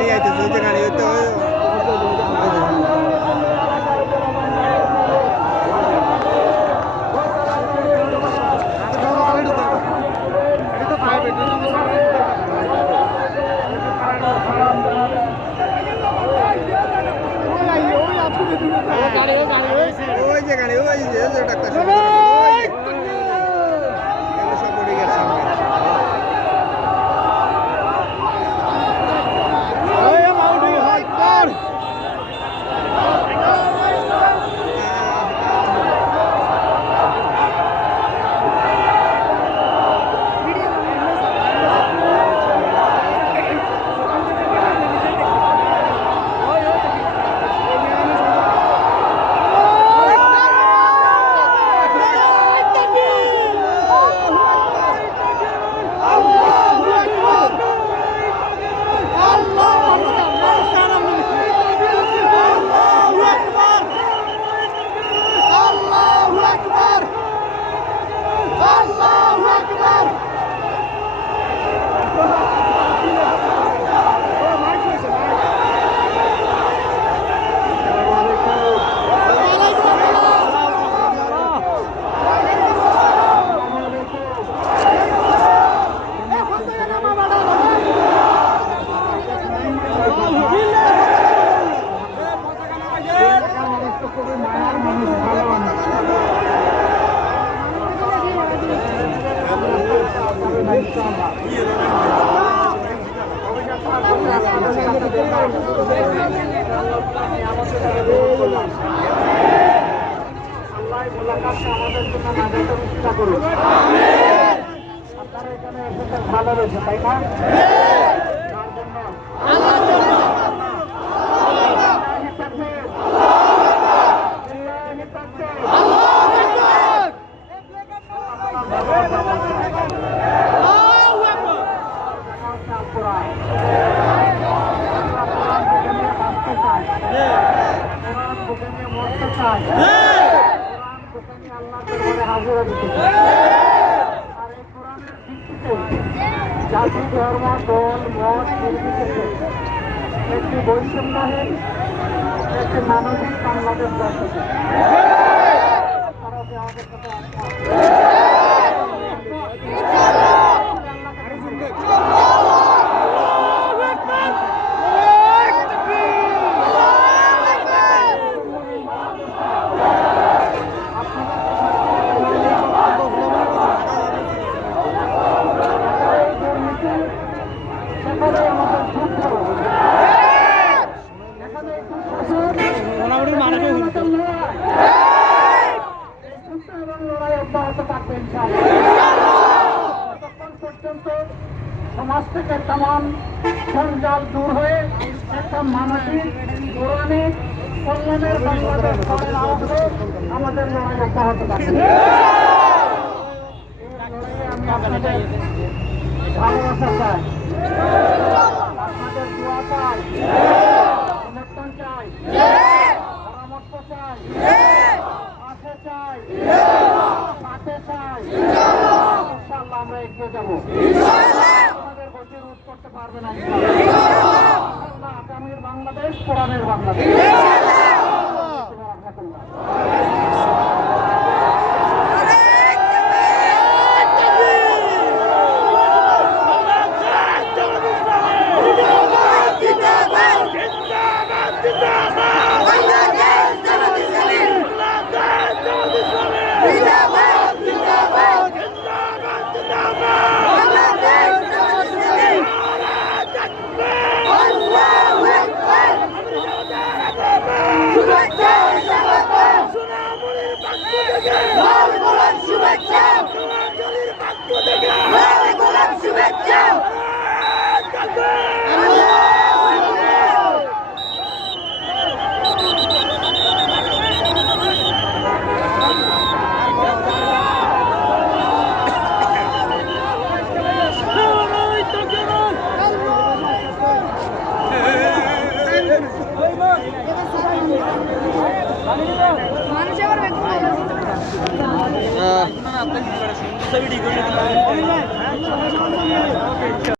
গাড়ি আইতেছে, ওই যে গাড়ি হইতে ওই যে গাড়ি ওই যে ডাক্তার সব বডিগার্ড সামনে ভালো রয়েছে, তাই না? জাতি ধর্ম দল মত নির্বিশেষে একটি বৈষম্যহীন একটি মানবিক বাংলাদেশ গড়তে আমাদের সাথে সমাজ থেকে তাম সঞ্জাল দূর হয়ে একটা মানসিক পৌরাণিক কল্যাণের বাংলাদেশ গড়ে আসবে আমাদের লড়াই অব্যাহত থাকবে। আমি আপনাদের ভালোবাসা চাই, আপনাদের দোয়া চাই, সমর্থন চাই, পরামর্শ চাই, পাশে চাই, সাথে চাই। ইনশাআল্লাহ আমরা এগিয়ে যাবো, আমাদের গতি রোধ করতে পারবে না। ইনশাআল্লাহ আগামীর বাংলাদেশ কোরআনের বাংলাদেশ।